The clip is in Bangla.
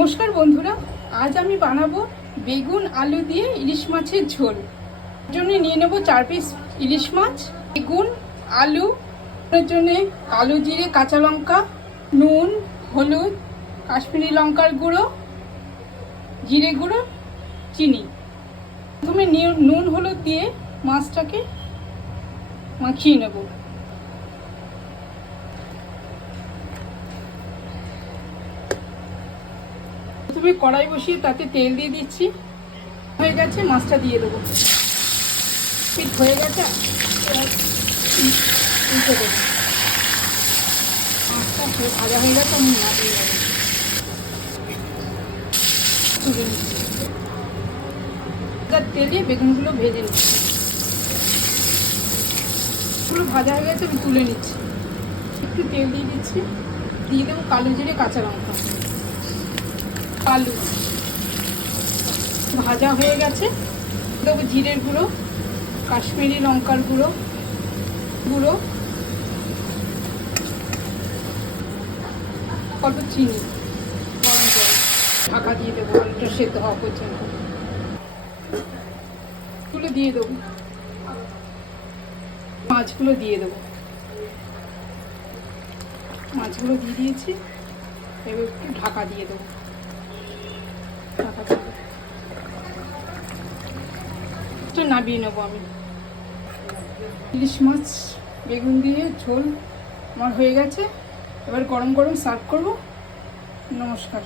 নমস্কার বন্ধুরা, আজ আমি বানাবো বেগুন আলু দিয়ে ইলিশ মাছের ঝোল। এর জন্য নিয়ে নেব 4 পিস ইলিশ মাছ, বেগুন, আলু, এর জন্য কালো জিরে, কাঁচা লঙ্কা, নুন, হলুদ, কাশ্মীরি লঙ্কার গুঁড়ো, জিরে গুঁড়ো, চিনি। প্রথমে নুন হলুদ দিয়ে মাছটাকে মাখিয়ে নেব। প্রথমে কড়াই বসিয়ে তাতে তেল দিয়ে দিচ্ছি। হয়ে গেছে, মাছটা দিয়ে দেবো। হয়ে গেছে, উল্টে দেবো। মাছটা ভাজা হয়ে গেছে, আমি নামিয়ে নেবো। তুলে নিচ্ছি, তেলে বেগুনগুলো ভেজে নিচ্ছি। এগুলো ভাজা হয়ে গেছে, আমি তুলে নিচ্ছি। একটু তেল দিয়ে দিচ্ছি, দিয়ে দেবো কালো জিরে, কাঁচা লঙ্কা, আলু ভাজা হয়ে গেছে। দেবো জিরের গুঁড়ো, কাশ্মীরি লঙ্কার গুঁড়ো, অল্প চিনি, গরম জল, ঢাকা দিয়ে দেবো আলুটা সেদ্ধ হওয়া পর্যন্ত। এগুলো দিয়ে দেবো, মাছগুলো দিয়ে দেবো। মাছগুলো দিয়ে দিয়েছি, এবার একটু ঢাকা দিয়ে দেবো। ঢাকা দিয়ে নামিয়ে নেবো আমি। ইলিশ মাছ বেগুন দিয়ে ঝোল আমার হয়ে গেছে। এবার গরম গরম সার্ভ করবো। নমস্কার।